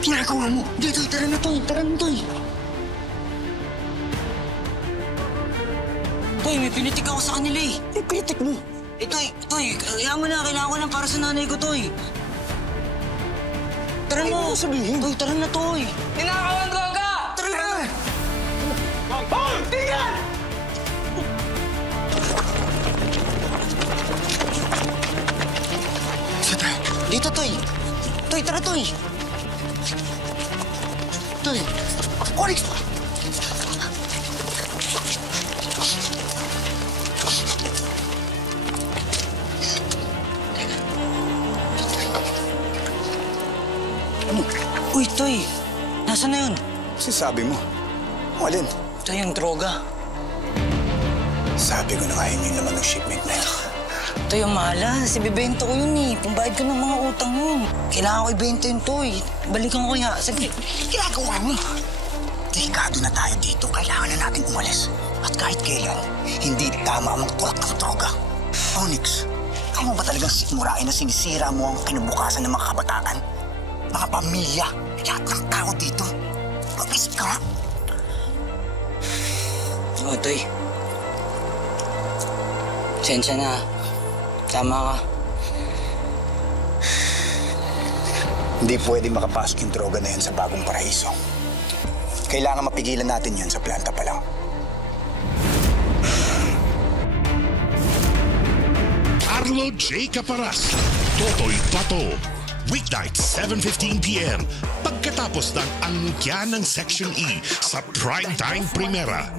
Ginagawa mo? Hindi, Toy. Tara na, Toy. Tara na, Toy. Toy, may pinitik ako sa kanila eh. May pinitik mo? Eh, Toy, kaya mo na. Kailangan ko lang para sa nanay ko, Toy. Tara na. Ano sabihin? Toy, tara na, Toy. Ninakaw ang droga! Tara na. Paul! Tingnan! Dito, Toy. Toy, tara, Toy. Toy. Onyx! Uy, Toy. Nasaan na yun? Sabi mo. Alin? Toy, yung droga. Sabi ko na nga yun naman ng shipment na yun. Toy, yung malas. Ibibenta ko yun eh. Pambayad ko ng mga utang yun. Kailangan ko ibenta yun, Toy. Balikan ko kaya. Saglit. Ginagawa mo. Delikado na tayo dito. Kailangan na natin umalis. At kahit kailan, hindi tama ang magtulak ng droga. Onyx, ikaw mo ba talagang sikmurain na sinisira mo ang kinabukasan ng mga kabataan? Mga pamilya, lahat ng tao dito. Mag-isip ka nga. Oo, Toy. Sensya na. Tama ka. Hindi pwede makapasok yung droga na yun sa bagong paraiso. Kailangan mapigilan natin yun sa planta pa lang. Arlo J. Caparas, Totoy Pato. Weeknight, 7:15 p.m. Pagkatapos ng angkya ng Section E sa Primetime Primera.